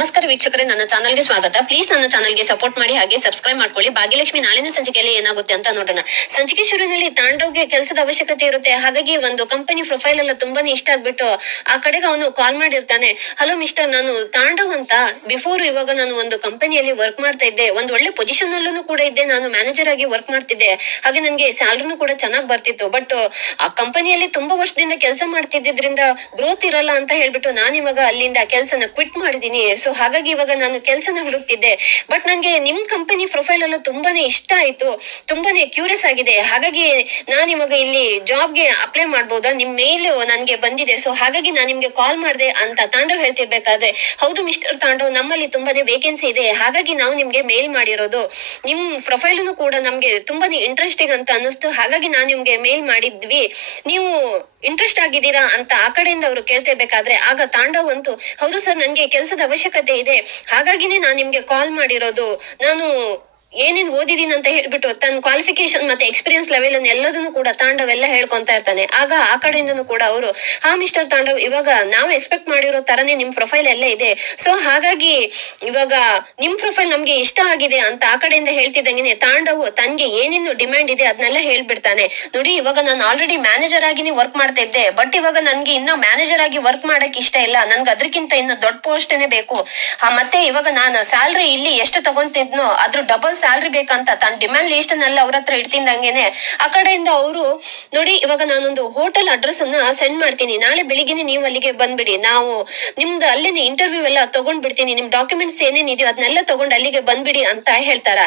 ನಮಸ್ಕಾರ ವೀಕ್ಷಕರೇ, ನನ್ನ ಚಾನಲ್ಗೆ ಸ್ವಾಗತ. ಪ್ಲೀಸ್ ನನ್ನ ಚಾನಲ್ಗೆ ಸಪೋರ್ಟ್ ಮಾಡಿ, ಹಾಗೆ ಸಬ್ಸ್ಕ್ರೈಬ್ ಮಾಡ್ಕೊಳ್ಳಿ. ಭಾಗ್ಯಲಕ್ಷ್ಮಿ ನಾಳಿನ ಸಂಚಿಕೆಯಲ್ಲಿ ಏನಾಗುತ್ತೆ ಅಂತ ನೋಡೋಣ. ಸಂಚಿಕೆ ಶುರುವಿನಲ್ಲಿ ತಾಂಡವ್ಗೆ ಕೆಲಸದ ಅವಶ್ಯಕತೆ ಇರುತ್ತೆ. ಹಾಗಾಗಿ ಒಂದು ಕಂಪನಿ ಪ್ರೊಫೈಲ್ ಎಲ್ಲ ತುಂಬಾನೇ ಇಷ್ಟ ಆಗ್ಬಿಟ್ಟು ಆ ಕಡೆಗೆ ಅವನು ಕಾಲ್ ಮಾಡಿರ್ತಾನೆ. ಹಲೋ ಮಿಸ್ಟರ್, ನಾನು ತಾಂಡವ್ ಅಂತ ಬಿಫೋರ್ ಇವಾಗ ನಾನು ಒಂದು ಕಂಪನಿಯಲ್ಲಿ ವರ್ಕ್ ಮಾಡ್ತಾ ಇದ್ದೆ. ಒಂದು ಒಳ್ಳೆ ಪೊಸಿಷನ್ ಅಲ್ಲೂ ಕೂಡ ಇದ್ದೆ. ನಾನು ಮ್ಯಾನೇಜರ್ ಆಗಿ ವರ್ಕ್ ಮಾಡ್ತಿದ್ದೆ. ಹಾಗೆ ನನ್ಗೆ ಸ್ಯಾಲರಿನೂ ಕೂಡ ಚೆನ್ನಾಗಿ ಬರ್ತಿತ್ತು. ಬಟ್ ಆ ಕಂಪನಿಯಲ್ಲಿ ತುಂಬಾ ವರ್ಷದಿಂದ ಕೆಲಸ ಮಾಡ್ತಿದ್ದಿದ್ರಿಂದ ಗ್ರೋತ್ ಇರಲ್ಲ ಅಂತ ಹೇಳ್ಬಿಟ್ಟು ನಾನು ಇವಾಗ ಅಲ್ಲಿಂದ ಕೆಲಸನ ಕ್ವಿಟ್ ಮಾಡಿದೀನಿ. ಸೊ ಹಾಗಾಗಿ ಇವಾಗ ನಾನು ಕೆಲಸನ ಹುಡುಕ್ತಿದ್ದೆ. ಬಟ್ ನನ್ಗೆ ನಿಮ್ ಕಂಪನಿ ಪ್ರೊಫೈಲ್ ಎಲ್ಲ ತುಂಬಾನೇ ಇಷ್ಟ ಆಯ್ತು, ತುಂಬಾನೇ ಕ್ಯೂರಿಯಸ್ ಆಗಿದೆ. ಹಾಗಾಗಿ ನಾನ್ ಇವಾಗ ಇಲ್ಲಿ ಜಾಬ್ಗೆ ಅಪ್ಲೈ ಮಾಡ್ಬೋದಾ? ನಿಮ್ ಮೇಲ್ ನನ್ಗೆ ಬಂದಿದೆ. ಸೊ ಹಾಗಾಗಿ ನಾನ್ ನಿಮ್ಗೆ ಕಾಲ್ ಮಾಡ್ದೆ ಅಂತ ತಾಂಡವ್ ಹೇಳ್ತಿರ್ಬೇಕಾದ್ರೆ, ಹೌದು ಮಿಸ್ಟರ್ ತಾಂಡವ್, ನಮ್ಮಲ್ಲಿ ತುಂಬಾನೇ ವೇಕೆನ್ಸಿ ಇದೆ. ಹಾಗಾಗಿ ನಾವು ನಿಮ್ಗೆ ಮೇಲ್ ಮಾಡಿರೋದು. ನಿಮ್ ಪ್ರೊಫೈಲ್ನು ಕೂಡ ನಮ್ಗೆ ತುಂಬಾನೇ ಇಂಟ್ರೆಸ್ಟಿಂಗ್ ಅಂತ ಅನ್ನಿಸ್ತು. ಹಾಗಾಗಿ ನಾನ್ ನಿಮ್ಗೆ ಮೇಲ್ ಮಾಡಿದ್ವಿ. ನೀವು ಇಂಟ್ರೆಸ್ಟ್ ಆಗಿದ್ದೀರಾ ಅಂತ ಆ ಕಡೆಯಿಂದ ಅವರು ಕೇಳ್ತಿರ್ಬೇಕಾದ್ರೆ, ಆಗ ತಾಂಡವ್ ಅಂತೂ, ಹೌದು ಸರ್, ನನ್ಗೆ ಕೆಲಸದ ಅವಶ್ಯಕತೆ ಇದೆ. ಹಾಗಾಗಿನೇ ನಾನ್ ನಿಮ್ಗೆ ಕಾಲ್ ಮಾಡಿರೋದು. ನಾನು ಏನೇನ್ ಓದಿದೀನಿ ಅಂತ ಹೇಳ್ಬಿಟ್ಟು ತನ್ನ ಕ್ವಾಲಿಫಿಕೇಶನ್ ಮತ್ತೆ ಎಕ್ಸ್ಪೀರಿಯನ್ಸ್ ಲೆವೆಲ್ ಅನ್ನು ಎಲ್ಲದನ್ನು ಕೂಡ ತಾಂಡವ್ ಎಲ್ಲ ಹೇಳ್ಕೊಂತಾ ಇರ್ತಾನೆ. ಆಗ ಆ ಕಡೆಯಿಂದನೂ ಕೂಡ ಅವರು, ಹಾ ಮಿಸ್ಟರ್ ತಾಂಡವ್, ಇವಾಗ ನಾವು ಎಕ್ಸ್ಪೆಕ್ಟ್ ಮಾಡಿರೋ ತರನೇ ನಿಮ್ ಪ್ರೊಫೈಲ್ ಎಲ್ಲ ಇದೆ. ಸೊ ಹಾಗಾಗಿ ಇವಾಗ ನಿಮ್ ಪ್ರೊಫೈಲ್ ನಮ್ಗೆ ಇಷ್ಟ ಆಗಿದೆ ಅಂತ ಆ ಕಡೆಯಿಂದ ಹೇಳ್ತಿದ್ದಂಗೆ ತಾಂಡವ್ ತನ್ಗೆ ಏನೇನು ಡಿಮ್ಯಾಂಡ್ ಇದೆ ಅದನ್ನೆಲ್ಲ ಹೇಳ್ಬಿಡ್ತಾನೆ. ನೋಡಿ, ಇವಾಗ ನಾನು ಆಲ್ರೆಡಿ ಮ್ಯಾನೇಜರ್ ಆಗಿನೇ ವರ್ಕ್ ಮಾಡ್ತಾ ಇದ್ದೆ. ಬಟ್ ಇವಾಗ ನನ್ಗೆ ಇನ್ನ ಮ್ಯಾನೇಜರ್ ಆಗಿ ವರ್ಕ್ ಮಾಡಕ್ ಇಷ್ಟ ಇಲ್ಲ. ನನ್ಗೆ ಅದಕ್ಕಿಂತ ಇನ್ನು ದೊಡ್ಡ ಪೋಸ್ಟೇನೆ ಬೇಕು. ಮತ್ತೆ ಇವಾಗ ನಾನು ಸ್ಯಾಲ್ರಿ ಇಲ್ಲಿ ಎಷ್ಟು ತಗೊಂತಿದ್ನೋ ಅದ್ರ ಡಬಲ್ ಸ್ಯಾಲ್ರಿ ಬೇಕಂತ ತನ್ನ ಡಿಮ್ಯಾಂಡ್ ಲಿಸ್ಟ್ ನೆಲ್ಲ ಅವ್ರ ಹತ್ರ ಇಡ್ತಿದ್ದಂಗೆನೆ ಆ ಕಡೆಯಿಂದ ಅವರು, ನೋಡಿ, ಇವಾಗ ನಾನೊಂದು ಹೋಟೆಲ್ ಅಡ್ರೆಸ್ ಅನ್ನ ಸೆಂಡ್ ಮಾಡ್ತೀನಿ. ನಾಳೆ ಬೆಳಿಗ್ಗೆನೆ ನೀವು ಅಲ್ಲಿಗೆ ಬಂದ್ಬಿಡಿ. ನಾವು ನಿಮ್ದು ಅಲ್ಲೇನೆ ಇಂಟರ್ವ್ಯೂ ಎಲ್ಲ ತಗೊಂಡ್ ಬಿಡ್ತೀನಿ. ನಿಮ್ ಡಾಕ್ಯುಮೆಂಟ್ಸ್ ಏನೇನಿದೆಯೋ ಅದನ್ನೆಲ್ಲ ತಗೊಂಡ್ ಅಲ್ಲಿಗೆ ಬಂದ್ಬಿಡಿ ಅಂತ ಹೇಳ್ತಾರ.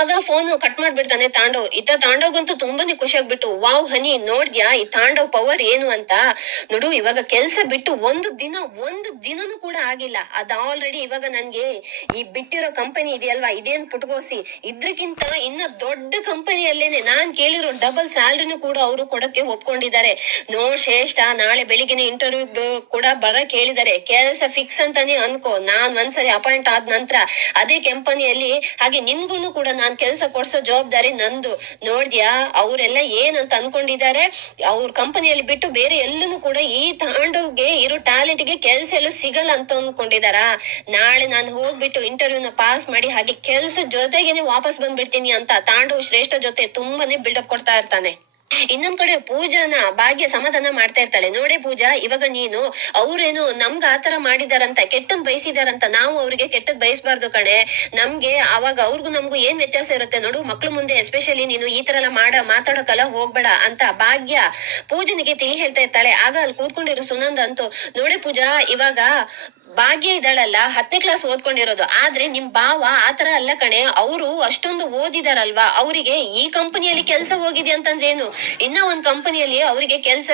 ಆಗ ಫೋನ್ ಕಟ್ ಮಾಡ್ಬಿಡ್ತಾನೆ ತಾಂಡವ್. ತಾಂಡವ್ಗಂತೂ ತುಂಬಾನೇ ಖುಷಿ ಆಗ್ಬಿಟ್ಟು, ವಾವ್ ಹನಿ, ನೋಡ್ದ್ಯಾ ಈ ತಾಂಡವ್ ಪವರ್ ಏನು ಅಂತ. ನೋಡು, ಇವಾಗ ಕೆಲ್ಸ ಬಿಟ್ಟು ಒಂದು ದಿನನೂ ಕೂಡ ಆಗಿಲ್ಲ. ಅದ್ ಆಲ್ರೆಡಿ ಇವಾಗ ನನ್ಗೆ ಈ ಬಿಟ್ಟಿರೋ ಕಂಪನಿ ಇದೆಯಲ್ವಾ, ಇದೇನ್ ಪುಟ್ಗೋಸಿ, ಇದ್ರಕ್ಕಿಂತ ಇನ್ನ ದೊಡ್ಡ ಕಂಪನಿಯಲ್ಲೇನೆ ನಾನ್ ಕೇಳಿರೋ ಡಬಲ್ ಸ್ಯಾಲ್ರಿನೂ ಕೂಡ ಅವರು ಕೊಡಕ್ಕೆ ಒಪ್ಕೊಂಡಿದ್ದಾರೆ. ನೋಡ್ ಶ್ರೇಷ್ಠ, ನಾಳೆ ಬೆಳಿಗ್ಗೆನೆ ಇಂಟರ್ವ್ಯೂ ಕೂಡ ಬರಕ್ ಹೇಳಿದ್ದಾರೆ. ಕೆಲ್ಸ ಫಿಕ್ಸ್ ಅಂತಾನೆ ಅನ್ಕೋ. ನಾನ್ ಒಂದ್ಸರಿ ಅಪಾಯಿಂಟ್ ಆದ ನಂತರ ಅದೇ ಕಂಪನಿಯಲ್ಲಿ ಹಾಗೆ ನಿನ್ಗೂನು ಕೂಡ ನಾನ್ ಕೆಲ್ಸ ಕೊಡ್ಸೋ ಜವಾಬ್ದಾರಿ ನಂದು. ನೋಡ್ದ್ಯಾ ಅವರೆಲ್ಲ ಏನಂತ ಅನ್ಕೊಂಡಿದ್ದಾರೆ, ಅವ್ರ ಕಂಪನಿಯಲ್ಲಿ ಬಿಟ್ಟು ಬೇರೆ ಎಲ್ಲೂ ಕೂಡ ಈ ತಾಂಡವ್ಗೆ ಇರೋ ಟ್ಯಾಲೆಂಟ್ ಗೆ ಕೆಲ್ಸ ಎಲ್ಲೂ ಸಿಗಲ್ಲ ಅಂತ ಅನ್ಕೊಂಡಿದಾರ. ನಾಳೆ ನಾನು ಹೋಗ್ಬಿಟ್ಟು ಇಂಟರ್ವ್ಯೂನ ಪಾಸ್ ಮಾಡಿ ಹಾಗೆ ಕೆಲ್ಸ ಜೊತೆಗೇನೆ ವಾಪಸ್ ಬಂದ್ಬಿಡ್ತೀನಿ ಅಂತ ತಾಂಡವ್ ಶ್ರೇಷ್ಠ ಜೊತೆ ತುಂಬಾನೇ ಬಿಲ್ಡಪ್ ಕೊಡ್ತಾ ಇರ್ತಾನೆ. ಇನ್ನೊಂದ್ ಕಡೆ ಪೂಜಾನ ಭಾಗ್ಯ ಸಮಾಧಾನ ಮಾಡ್ತಾ ಇರ್ತಾಳೆ. ನೋಡೇ ಪೂಜಾ, ಇವಾಗ ನೀನು ಅವ್ರೇನು ನಮ್ಗ ಆತರ ಮಾಡಿದಾರಂತ, ಕೆಟ್ಟದ್ ಬಯಸಿದಾರಂತ ನಾವು ಅವ್ರಿಗೆ ಕೆಟ್ಟದ್ ಬಯಸ್ಬಾರ್ದು ಕಣೆ. ನಮ್ಗೆ ಅವಾಗ ಅವ್ರಿಗೂ ನಮ್ಗೂ ಏನ್ ವ್ಯತ್ಯಾಸ ಇರುತ್ತೆ ನೋಡು. ಮಕ್ಳು ಮುಂದೆ ಎಸ್ಪೆಷಲಿ ನೀನು ಈ ತರ ಎಲ್ಲ ಮಾತಾಡೋಕಲ್ಲ ಹೋಗ್ಬೇಡ ಅಂತ ಭಾಗ್ಯ ಪೂಜನಿಗೆ ತಿಳಿ ಹೇಳ್ತಾ ಇರ್ತಾಳೆ. ಆಗ ಅಲ್ಲಿ ಕೂತ್ಕೊಂಡಿರೋ ಸುನಂದ ಅಂತೂ, ನೋಡೇ ಪೂಜಾ, ಇವಾಗ ಭಾಗ್ಯ ಇದ್ದಾಳಲ್ಲ 10ನೇ ಕ್ಲಾಸ್ ಓದ್ಕೊಂಡಿರೋದು. ಆದ್ರೆ ನಿಮ್ ಭಾವ ಆತರ ಅಲ್ಲ ಕಣೆ. ಅವರು ಅಷ್ಟೊಂದು ಓದಿದಾರಲ್ವಾ, ಅವರಿಗೆ ಈ ಕಂಪನಿಯಲ್ಲಿ ಕೆಲ್ಸ ಹೋಗಿದೆ ಅಂತಂದ್ರೇನು, ಇನ್ನ ಒಂದ್ ಕಂಪನಿಯಲ್ಲಿ ಅವರಿಗೆ ಕೆಲ್ಸ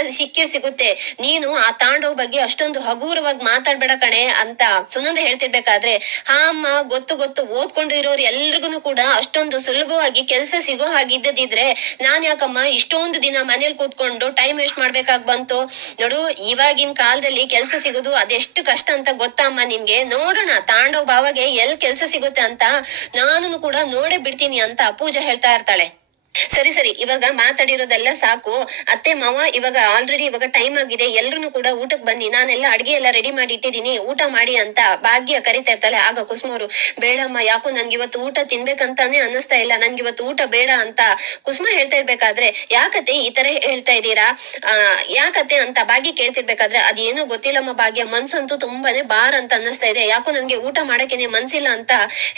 ಸಿಗುತ್ತೆ. ನೀನು ಆ ತಾಂಡವ್ ಬಗ್ಗೆ ಅಷ್ಟೊಂದು ಹಗೂರವಾಗಿ ಮಾತಾಡ್ಬೇಡ ಕಣೆ ಅಂತ ಸುನಂದ ಹೇಳ್ತಿರ್ಬೇಕಾದ್ರೆ, ಹಾ ಅಮ್ಮ, ಗೊತ್ತು, ಓದ್ಕೊಂಡು ಇರೋರು ಎಲ್ರಿಗೂ ಕೂಡ ಅಷ್ಟೊಂದು ಸುಲಭವಾಗಿ ಕೆಲ್ಸ ಸಿಗೋ ಹಾಗಿದ್ದದಿದ್ರೆ ನಾನ್ ಯಾಕಮ್ಮ ಇಷ್ಟೊಂದು ದಿನ ಮನೇಲಿ ಕೂತ್ಕೊಂಡು ಟೈಮ್ ವೇಸ್ಟ್ ಮಾಡ್ಬೇಕಾಗ್ ಬಂತು. ನೋಡು, ಇವಾಗಿನ ಕಾಲದಲ್ಲಿ ಕೆಲ್ಸ ಸಿಗೋದು ಅದೆಷ್ಟು ಕಷ್ಟ ಅಂತ ಗೊತ್ತಮ್ಮ ನಿನ್ಗೆ. ನೋಡೋಣ ತಾಂಡವ್ ಭಾವಗೆ ಎಲ್ ಕೆಲ್ಸ ಸಿಗುತ್ತೆ ಅಂತ ನಾನು ಕೂಡ ನೋಡೇ ಬಿಡ್ತೀನಿ ಅಂತ ಪೂಜಾ ಹೇಳ್ತಾ ಇರ್ತಾಳೆ. ಸರಿ, ಇವಾಗ ಮಾತಾಡಿರೋದೆಲ್ಲ ಸಾಕು. ಅತ್ತೆ ಮಾವ, ಇವಾಗ ಆಲ್ರೆಡಿ ಇವಾಗ ಟೈಮ್ ಆಗಿದೆ, ಎಲ್ರು ಕೂಡ ಊಟಕ್ ಬನ್ನಿ. ನಾನೆಲ್ಲ ಅಡ್ಗೆ ಎಲ್ಲ ರೆಡಿ ಮಾಡಿ ಇಟ್ಟಿದೀನಿ, ಊಟ ಮಾಡಿ ಅಂತ ಭಾಗ್ಯ ಕರಿತಾ ಇರ್ತಾಳೆ. ಆಗ ಕುಸುಮವ್ರು, ಬೇಡಮ್ಮ, ಯಾಕೋ ನನ್ಗೆ ಇವತ್ತು ಊಟ ತಿನ್ಬೇಕಂತಾನೆ ಅನ್ನಿಸ್ತಾ ಇಲ್ಲ, ನನ್ಗೆ ಇವತ್ತು ಊಟ ಬೇಡ ಅಂತ ಕುಸುಮ ಹೇಳ್ತಾ ಇರ್ಬೇಕಾದ್ರೆ, ಯಾಕತ್ತೆ ಈ ತರ ಹೇಳ್ತಾ ಇದ್ದೀರಾ, ಯಾಕತ್ತೆ ಅಂತ ಭಾಗ್ಯ ಕೇಳ್ತಿರ್ಬೇಕಾದ್ರೆ, ಅದೇನೋ ಗೊತ್ತಿಲ್ಲಮ್ಮ ಭಾಗ್ಯ, ಮನ್ಸಂತೂ ತುಂಬಾನೇ ಬಾರ್ ಅಂತ ಅನ್ನಿಸ್ತಾ ಇದೆ, ಯಾಕೋ ನನ್ಗೆ ಊಟ ಮಾಡಕ್ಕೇನೆ ಮನ್ಸಿಲ್ಲ ಅಂತ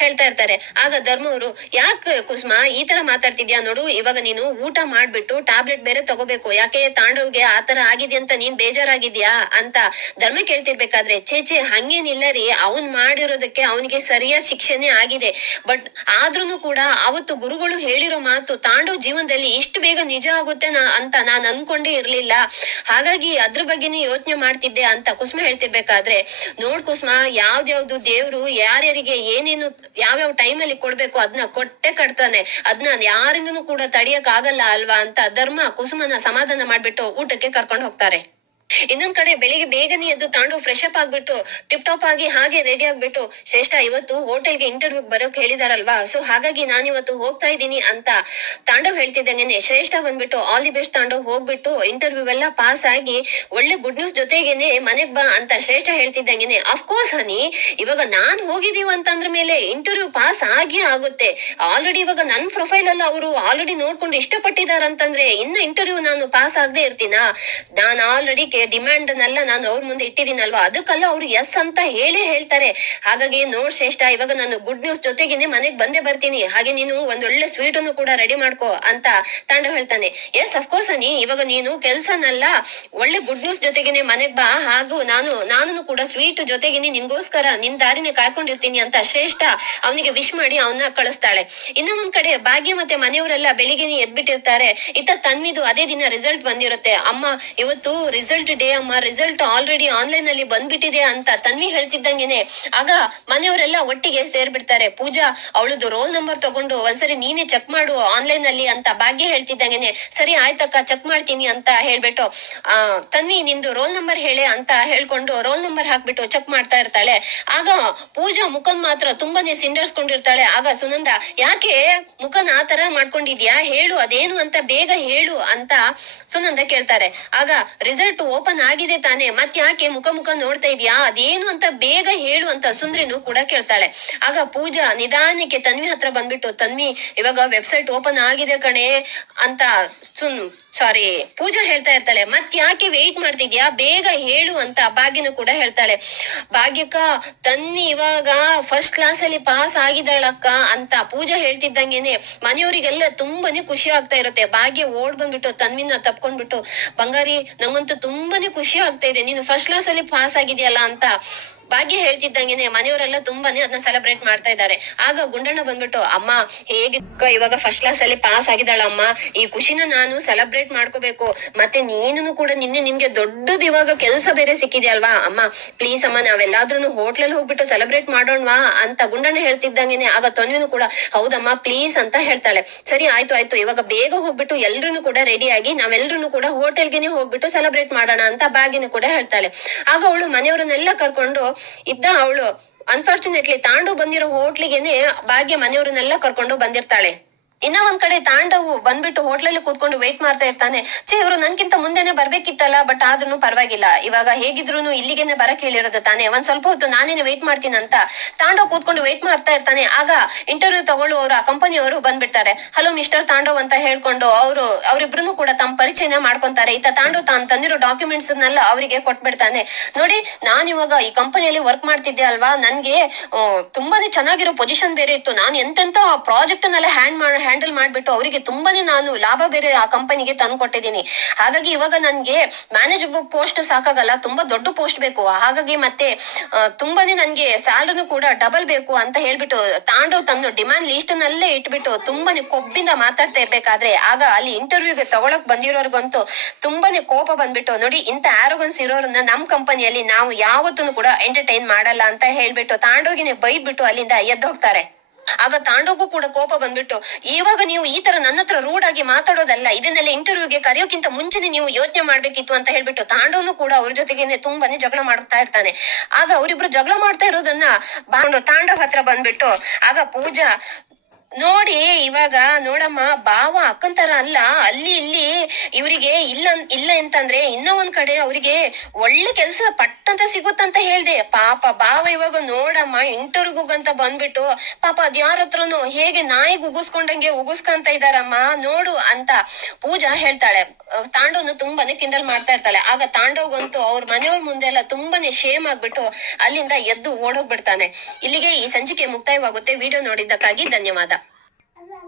ಹೇಳ್ತಾ ಇರ್ತಾರೆ. ಆಗ ಧರ್ಮವ್ರು, ಯಾಕೆ ಕುಸುಮ ಈ ತರ ಮಾತಾಡ್ತಿದ್ಯಾ, ನೋಡು, ಇವಾಗ ನೀನು ಊಟ ಮಾಡ್ಬಿಟ್ಟು ಟ್ಯಾಬ್ಲೆಟ್ ಬೇರೆ ತಗೋಬೇಕು. ಯಾಕೆ ತಾಂಡವ್ಗೆ ಆತರ ಆಗಿದೆ ಅಂತ ನೀನ್ ಬೇಜಾರಾಗಿದ್ಯಾ ಅಂತ ಧರ್ಮ ಕೇಳ್ತಿರ್ಬೇಕಾದ್ರೆ, ಚೇಚೆ ಹಂಗೇನಿಲ್ಲ ರೀ, ಅವನ್ ಮಾಡಿರೋದಕ್ಕೆ ಅವನಿಗೆ ಸರಿಯಾದ ಶಿಕ್ಷೆನೆ ಆಗಿದೆ. ಬಟ್ ಆದ್ರೂನು ಕೂಡ ಅವತ್ತು ಗುರುಗಳು ಹೇಳಿರೋ ಮಾತು ತಾಂಡವ್ ಜೀವನದಲ್ಲಿ ಇಷ್ಟು ಬೇಗ ನಿಜ ಆಗುತ್ತೆ ಅಂತ ನಾನ್ ಅನ್ಕೊಂಡೇ ಇರ್ಲಿಲ್ಲ. ಹಾಗಾಗಿ ಅದ್ರ ಬಗ್ಗೆನೇ ಯೋಚನೆ ಮಾಡ್ತಿದ್ದೆ ಅಂತ ಕುಸುಮ ಹೇಳ್ತಿರ್ಬೇಕಾದ್ರೆ, ನೋಡ್ ಕುಸುಮ, ಯಾವ್ದ್ಯಾವ್ದು ದೇವ್ರು ಯಾರ್ಯಾರಿಗೆ ಏನೇನು ಯಾವ್ಯಾವ ಟೈಮ್ ಅಲ್ಲಿ ಕೊಡ್ಬೇಕು ಅದನ್ನ ಕೊಟ್ಟೆ ಕಟ್ತಾನೆ. ಅದನ್ನ ಯಾರಿಂದನೂ ಕೂಡ ತಡಿಯಕ್ ಆಗಲ್ಲ ಅಲ್ವಾ ಅಂತ ಧರ್ಮ ಕುಸುಮನ ಸಮಾಧಾನ ಮಾಡ್ಬಿಟ್ಟು ಊಟಕ್ಕೆ ಕರ್ಕೊಂಡು ಹೋಗ್ತಾರೆ. ಇನ್ನೊಂದ್ ಕಡೆ ಬೆಳಿಗ್ಗೆ ಬೇಗನೆ ಎದ್ದು ತಾಂಡು ಫ್ರೆಶ್ ಅಪ್ ಆಗ್ಬಿಟ್ಟು ಟಿಪ್ ಟಾಪ್ ಆಗಿ ಹಾಗೆ ರೆಡಿ ಆಗ್ಬಿಟ್ಟು ಶ್ರೇಷ್ಠ ಇವತ್ತು ಹೋಟೆಲ್ಗೆ ಇಂಟರ್ವ್ಯೂ ಬರೋಕ್ ಹೇಳಿದಾರಲ್ವಾ, ಸೊ ಹಾಗಾಗಿ ನಾನು ಇವತ್ತು ಹೋಗ್ತಾ ಇದ್ದೀನಿ ಅಂತ ತಾಂಡವ್ ಹೇಳ್ತಿದ್ದಂಗೆನೆ ಶ್ರೇಷ್ಠ ಬಂದ್ಬಿಟ್ಟು ಆಲ್ ದಿ ಬೆಸ್ಟ್ ತಾಂಡವ್, ಹೋಗ್ಬಿಟ್ಟು ಇಂಟರ್ವ್ಯೂ ಎಲ್ಲ ಪಾಸ್ ಆಗಿ ಒಳ್ಳೆ ಗುಡ್ ನ್ಯೂಸ್ ಜೊತೆಗೇನೆ ಮನೆಗ್ ಬಾ ಅಂತ ಶ್ರೇಷ್ಠ ಹೇಳ್ತಿದ್ದಂಗೆನೆ ಅಫ್ಕೋರ್ಸ್ ಹನಿ, ಇವಾಗ ನಾನ್ ಹೋಗಿದೀವಿ ಅಂತಂದ್ರ ಮೇಲೆ ಇಂಟರ್ವ್ಯೂ ಪಾಸ್ ಆಗಿ ಆಗುತ್ತೆ. ಆಲ್ರೆಡಿ ಇವಾಗ ನನ್ ಪ್ರೊಫೈಲ್ ಅಲ್ಲ ಅವರು ಆಲ್ರೆಡಿ ನೋಡ್ಕೊಂಡು ಇಷ್ಟಪಟ್ಟಿದಾರಂತಂದ್ರೆ ಇನ್ನ ಇಂಟರ್ವ್ಯೂ ನಾನು ಪಾಸ್ ಆಗದೆ ಇರ್ತೀನಾ? ನಾನು ಆಲ್ರೆಡಿ ಡಿಮ್ಯಾಂಡ್ ನೆಲ್ಲ ನಾನು ಅವ್ರ ಮುಂದೆ ಇಟ್ಟಿದ್ದೀನಲ್ವಾ, ಅದಕ್ಕೆಲ್ಲ ಅವ್ರು ಎಸ್ ಅಂತ ಹೇಳ್ತಾರೆ. ಹಾಗಾಗಿ ನೋಡ್ ಶ್ರೇಷ್ಠ, ಇವಾಗ ನಾನು ಗುಡ್ ನ್ಯೂಸ್ ಜೊತೆಗೇನೆ ಮನೆಗ್ ಬಂದೇ ಬರ್ತೀನಿ, ಹಾಗೆ ನೀನು ಒಂದೊಳ್ಳೆ ಸ್ವೀಟ್ ಅನ್ನು ಕೂಡ ರೆಡಿ ಮಾಡ್ಕೋ ಅಂತ ತಾಂಡವ್ ಹೇಳ್ತಾನೆ. ಎಸ್ ಅಫ್ಕೋರ್ಸ್ ಅನಿ, ಇವಾಗ ನೀನು ಕೆಲ್ಸನಲ್ಲ ಒಳ್ಳೆ ಗುಡ್ ನ್ಯೂಸ್ ಜೊತೆಗೇನೆ ಮನೆಗ್ ಬಾ, ಹಾಗೂ ನಾನು ಕೂಡ ಸ್ವೀಟ್ ಜೊತೆಗೇನೆ ನಿನ್ಗೋಸ್ಕರ ನಿನ್ ದಾರಿನೇ ಕಾಯ್ಕೊಂಡಿರ್ತೀನಿ ಅಂತ ಶ್ರೇಷ್ಠ ಅವನಿಗೆ ವಿಶ್ ಮಾಡಿ ಅವನ್ನ ಕಳಿಸ್ತಾಳೆ. ಇನ್ನ ಒಂದ್ ಕಡೆ ಭಾಗ್ಯ ಮತ್ತೆ ಮನೆಯವರೆಲ್ಲ ಬೆಳಿಗ್ಗೆನೆ ಎದ್ಬಿಟ್ಟಿರ್ತಾರೆ. ಇತ್ತ ತನ್ವಿದು ಅದೇ ದಿನ ರಿಸಲ್ಟ್ ಬಂದಿರುತ್ತೆ. ಅಮ್ಮ ಇವತ್ತು ರಿಸಲ್ಟ್ ಡೇ ಅಮ್ಮ, ರಿಸಲ್ಟ್ ಆಲ್ರೆಡಿ ಆನ್ಲೈನ್ ಅಲ್ಲಿ ಬಂದ್ಬಿಟ್ಟಿದೆ ಅಂತ ತನ್ವಿ ಹೇಳ್ತಿದ್ದಂಗೆನೆ ಆಗ ಮನೆಯವರೆಲ್ಲ ಒಟ್ಟಿಗೆ ಸೇರ್ಬಿಡ್ತಾರೆ. ಪೂಜಾ ಅವಳದು ರೋಲ್ ನಂಬರ್ ತಗೊಂಡು ಒಂದ್ಸರಿ ನೀನೇ ಚೆಕ್ ಮಾಡು ಆನ್ಲೈನ್ ಅಲ್ಲಿ ಅಂತ ಭಾಗ್ಯ ಹೇಳ್ತಿದ್ದಂಗೆನೆ ಸರಿ ಆಯ್ತಕ್ಕ ಚೆಕ್ ಮಾಡ್ತೀನಿ ಅಂತ ಹೇಳ್ಬಿಟ್ಟು ತನ್ವಿ ನಿಂದು ರೋಲ್ ನಂಬರ್ ಹೇಳೆ ಅಂತ ಹೇಳ್ಕೊಂಡು ರೋಲ್ ನಂಬರ್ ಹಾಕ್ಬಿಟ್ಟು ಚೆಕ್ ಮಾಡ್ತಾ ಇರ್ತಾಳೆ. ಆಗ ಪೂಜಾ ಮುಖನ್ ಮಾತ್ರ ತುಂಬಾನೇ ಸಿಂಡರ್ಸ್ಕೊಂಡಿರ್ತಾಳೆ. ಆಗ ಸುನಂದ ಯಾಕೆ ಮುಖನ್ ಆ ತರ ಮಾಡ್ಕೊಂಡಿದ್ಯಾ, ಹೇಳು ಅದೇನು ಅಂತ ಬೇಗ ಹೇಳು ಅಂತ ಸುನಂದ ಕೇಳ್ತಾರೆ. ಆಗ ರಿಸಲ್ಟ್ ಓಪನ್ ಆಗಿದೆ ತಾನೆ, ಮತ್ ಯಾಕೆ ಮುಖ ನೋಡ್ತಾ ಇದ್ಯಾ, ಅದೇನು ಅಂತ ಬೇಗ ಹೇಳು ಅಂತ ಸುಂದ್ರಿನೂ ಕೂಡ ಕೇಳ್ತಾಳೆ. ಆಗ ಪೂಜಾ ನಿಧಾನಕ್ಕೆ ತನ್ವಿ ಹತ್ರ ಬಂದ್ಬಿಟ್ಟು ತನ್ವಿ ಇವಾಗ ವೆಬ್ಸೈಟ್ ಓಪನ್ ಆಗಿದೆ ಕಣೆ ಅಂತ ಪೂಜಾ ಹೇಳ್ತಾ ಇರ್ತಾಳೆ. ಮತ್ ಯಾಕೆ ವೇಟ್ ಮಾಡ್ತಿದ್ಯಾ, ಬೇಗ ಹೇಳು ಅಂತ ಭಾಗ್ಯನು ಕೂಡ ಹೇಳ್ತಾಳೆ. ಭಾಗ್ಯಕ್ಕ ತನ್ವಿ ಇವಾಗ ಫಸ್ಟ್ ಕ್ಲಾಸ್ ಅಲ್ಲಿ ಪಾಸ್ ಆಗಿದ್ದಾಳಕ್ಕ ಅಂತ ಪೂಜಾ ಹೇಳ್ತಿದ್ದಂಗೆನೆ ಮನೆಯವರಿಗೆಲ್ಲ ತುಂಬಾನೇ ಖುಷಿ ಆಗ್ತಾ ಇರುತ್ತೆ. ಭಾಗ್ಯ ಓಡ್ ಬಂದ್ಬಿಟ್ಟು ತನ್ವಿನ ತಪ್ಕೊಂಡ್ಬಿಟ್ಟು ಬಂಗಾರಿ ನಂಗಂತೂ ತುಂಬಾನೇ ಖುಷಿ ಆಗ್ತಾ ಇದೆ, ನೀನು ಫಸ್ಟ್ ಕ್ಲಾಸ್ ಅಲ್ಲಿ ಪಾಸ್ ಆಗಿದ್ಯಲ್ಲ ಅಂತ ಭಾಗ್ಯ ಹೇಳ್ತಿದ್ದಂಗೆನೆ ಮನೆಯವರೆಲ್ಲ ತುಂಬಾನೇ ಅದನ್ನ ಸೆಲೆಬ್ರೇಟ್ ಮಾಡ್ತಾ ಇದ್ದಾರೆ. ಆಗ ಗುಂಡಣ್ಣ ಬಂದ್ಬಿಟ್ಟು ಅಮ್ಮ ಹೇಗಿಕ್ಕ ಇವಾಗ ಫಸ್ಟ್ ಕ್ಲಾಸ್ ಅಲ್ಲಿ ಪಾಸ್ ಆಗಿದ್ದಾಳಮ್ಮ, ಈ ಖುಷಿನ ನಾನು ಸೆಲೆಬ್ರೇಟ್ ಮಾಡ್ಕೋಬೇಕು, ಮತ್ತೆ ನೀನು ಕೂಡ ನಿಮ್ಗೆ ದೊಡ್ಡದು ಇವಾಗ ಕೆಲಸ ಬೇರೆ ಸಿಕ್ಕಿದ್ಯಲ್ವಾ ಅಮ್ಮ, ಪ್ಲೀಸ್ ಅಮ್ಮ ನಾವೆಲ್ಲಾದ್ರೂ ಹೋಟ್ಲಲ್ಲಿ ಹೋಗ್ಬಿಟ್ಟು ಸೆಲೆಬ್ರೇಟ್ ಮಾಡೋಣವಾ ಅಂತ ಗುಂಡಣ್ಣ ಹೇಳ್ತಿದ್ದಂಗೆನೆ ಆಗ ತನ್ವಿನು ಕೂಡ ಹೌದಮ್ಮ ಪ್ಲೀಸ್ ಅಂತ ಹೇಳ್ತಾಳೆ. ಸರಿ ಆಯ್ತು ಇವಾಗ ಬೇಗ ಹೋಗ್ಬಿಟ್ಟು ಎಲ್ರು ಕೂಡ ರೆಡಿ ಆಗಿ ನಾವೆಲ್ರು ಕೂಡ ಹೋಟೆಲ್ಗೆನೆ ಹೋಗ್ಬಿಟ್ಟು ಸೆಲೆಬ್ರೇಟ್ ಮಾಡೋಣ ಅಂತ ಭಾಗ್ಯನು ಕೂಡ ಹೇಳ್ತಾಳೆ. ಆಗ ಅವಳು ಮನೆಯವರನ್ನೆಲ್ಲ ಕರ್ಕೊಂಡು ಅವಳು ಅನ್ಫಾರ್ಚುನೇಟ್ಲಿ ತಾಂಡು ಬಂದಿರೋ ಹೋಟ್ಲಿಗೆನೆ ಭಾಗ್ಯ ಮನೆಯವರನ್ನೆಲ್ಲ ಕರ್ಕೊಂಡು ಬಂದಿರ್ತಾಳೆ. ಇನ್ನ ಒಂದ್ ಕಡೆ ತಾಂಡವು ಬಂದ್ಬಿಟ್ಟು ಹೋಟ್ಲಲ್ಲಿ ಕೂತ್ಕೊಂಡು ವೇಟ್ ಮಾಡ್ತಾ ಇರ್ತಾನೆ. ಇವರು ನನ್ಕಿಂತ ಮುಂದೆನೆ ಬರ್ಬೇಕಿತ್ತಲ್ಲ, ಬಟ್ ಆದ್ರೂ ಪರವಾಗಿಲ್ಲ, ಇವಾಗ ಹೇಗಿದ್ರು ಇಲ್ಲಿಗೆನೆ ಬರಕ್ ಹೇಳಿರೋದು ತಾನೆ, ಒಂದ್ ಸ್ವಲ್ಪ ಹೊತ್ತು ನಾನೇನೆ ವೇಟ್ ಮಾಡ್ತೀನಿ ಅಂತ ತಾಂಡವ್ ಕೂತ್ಕೊಂಡು ವೇಟ್ ಮಾಡ್ತಾ ಇರ್ತಾನೆ. ಆಗ ಇಂಟರ್ವ್ಯೂ ತಗೊಳ್ಳುವವರು ಆ ಕಂಪನಿಯವರು ಬಂದ್ಬಿಡ್ತಾರೆ. ಹಲೋ ಮಿಸ್ಟರ್ ತಾಂಡವ್ ಅಂತ ಹೇಳ್ಕೊಂಡು ಅವ್ರಿಬ್ರು ಕೂಡ ತಮ್ಮ ಪರಿಚಯನ ಮಾಡ್ಕೊಂತಾರೆ. ಇತ್ತ ತಾಂಡವ್ ತಾನು ತಂದಿರೋ ಡಾಕ್ಯುಮೆಂಟ್ಸ್ ನೆಲ್ಲ ಅವರಿಗೆ ಕೊಟ್ಬಿಡ್ತಾನೆ. ನೋಡಿ ನಾನ್ ಇವಾಗ ಈ ಕಂಪನಿಯಲ್ಲಿ ವರ್ಕ್ ಮಾಡ್ತಿದ್ದೆ ಅಲ್ವಾ, ನನ್ಗೆ ತುಂಬಾನೇ ಚೆನ್ನಾಗಿರೋ ಪೊಸಿಷನ್ ಬೇರೆ ಇತ್ತು, ನಾನು ಎಂತೆಂತ ಪ್ರಾಜೆಕ್ಟ್ ನೆಲ್ಲ ಹ್ಯಾಂಡಲ್ ಮಾಡ್ಬಿಟ್ಟು ಅವರಿಗೆ ತುಂಬಾನೇ ನಾನು ಲಾಭ ಬೇರೆ ಆ ಕಂಪನಿಗೆ ತಂದು ಕೊಟ್ಟಿದ್ದೀನಿ. ಹಾಗಾಗಿ ಇವಾಗ ನನ್ಗೆ ಮ್ಯಾನೇಜರ್ ಪೋಸ್ಟ್ ಸಾಕಾಗಲ್ಲ, ತುಂಬಾ ದೊಡ್ಡ ಪೋಸ್ಟ್ ಬೇಕು, ಹಾಗಾಗಿ ಮತ್ತೆ ತುಂಬಾನೇ ನನ್ಗೆ ಸ್ಯಾಲರಿನೂ ಕೂಡ ಡಬಲ್ ಬೇಕು ಅಂತ ಹೇಳ್ಬಿಟ್ಟು ತಾಂಡವ್ ತನ್ನ ಡಿಮ್ಯಾಂಡ್ ಲೀಸ್ಟ್ ನಲ್ಲೇ ಇಟ್ಬಿಟ್ಟು ತುಂಬಾನೇ ಕೊಬ್ಬಿಂದ ಮಾತಾಡ್ತಾ ಇರ್ಬೇಕಾದ್ರೆ ಆಗ ಅಲ್ಲಿ ಇಂಟರ್ವ್ಯೂಗೆ ತಗೊಳಕ್ ಬಂದಿರೋರ್ಗಂತೂ ತುಂಬಾನೇ ಕೋಪ ಬಂದ್ಬಿಟ್ಟು ನೋಡಿ ಇಂತ ಆರೋಗನ್ಸ್ ಇರೋರನ್ನ ನಮ್ ಕಂಪನಿಯಲ್ಲಿ ನಾವು ಯಾವತ್ತೂ ಕೂಡ ಎಂಟರ್ಟೈನ್ ಮಾಡಲ್ಲ ಅಂತ ಹೇಳ್ಬಿಟ್ಟು ತಾಂಡವ್ಗೆ ಬೈದ್ಬಿಟ್ಟು ಅಲ್ಲಿಂದ ಎದ್ದೋಗ್ತಾರೆ. ಆಗ ತಾಂಡೋಗೂ ಕೂಡ ಕೋಪ ಬಂದ್ಬಿಟ್ಟು ಇವಾಗ ನೀವು ಈ ತರ ನನ್ನ ಹತ್ರ ರೂಡ್ ಆಗಿ ಮಾತಾಡೋದಲ್ಲ, ಇದನ್ನೆಲ್ಲ ಇಂಟರ್ವ್ಯೂಗೆ ಕರೆಯೋಕ್ಕಿಂತ ಮುಂಚೆನೆ ನೀವು ಯೋಚನೆ ಮಾಡ್ಬೇಕಿತ್ತು ಅಂತ ಹೇಳ್ಬಿಟ್ಟು ತಾಂಡವನು ಕೂಡ ಅವ್ರ ಜೊತೆಗೇನೆ ತುಂಬಾನೇ ಜಗಳ ಮಾಡ್ತಾ ಇರ್ತಾನೆ. ಆಗ ಅವರಿಬ್ರು ಜಗಳ ಮಾಡ್ತಾ ಇರೋದನ್ನ ತಾಂಡವ್ ಹತ್ರ ಬಂದ್ಬಿಟ್ಟು ಆಗ ಪೂಜಾ ನೋಡಿ ಇವಾಗ ನೋಡಮ್ಮ ಬಾವ ಅಕ್ಕನ್ ತರ ಅಲ್ಲ, ಅಲ್ಲಿ ಇಲ್ಲಿ ಇವರಿಗೆ ಇಲ್ಲ ಅಂತಂದ್ರೆ ಇನ್ನ ಒಂದ್ ಕಡೆ ಅವರಿಗೆ ಒಳ್ಳೆ ಕೆಲ್ಸ ಪಟ್ಟಂತ ಸಿಗುತ್ತಂತ ಹೇಳ್ದೆ. ಪಾಪ ಬಾವ ಇವಾಗ ನೋಡಮ್ಮ ಇಂಟರ್ವ್ಯೂಗಂತ ಬಂದ್ಬಿಟ್ಟು ಪಾಪ ಅದ್ಯಾರ ಹತ್ರನು ಹೇಗೆ ನಾಯಿಗ್ ಉಗಿಸ್ಕೊಂಡಂಗೆ ಉಗಿಸ್ಕೊಂತ ಇದಾರಮ್ಮ ನೋಡು ಅಂತ ಪೂಜಾ ಹೇಳ್ತಾಳೆ. ತಾಂಡವ್ನು ತುಂಬಾನೇ ಕಿಂಡಲ್ ಮಾಡ್ತಾ ಇರ್ತಾಳೆ. ಆಗ ತಾಂಡವ್ಗಂತೂ ಅವ್ರ ಮನೆಯವ್ರ ಮುಂದೆ ಎಲ್ಲ ತುಂಬಾನೇ ಶೇಮ್ ಆಗ್ಬಿಟ್ಟು ಅಲ್ಲಿಂದ ಎದ್ದು ಓಡೋಗ್ಬಿಡ್ತಾನೆ. ಇಲ್ಲಿಗೆ ಈ ಸಂಚಿಕೆ ಮುಕ್ತಾಯವಾಗುತ್ತೆ. ವಿಡಿಯೋ ನೋಡಿದ್ದಕ್ಕಾಗಿ ಧನ್ಯವಾದ.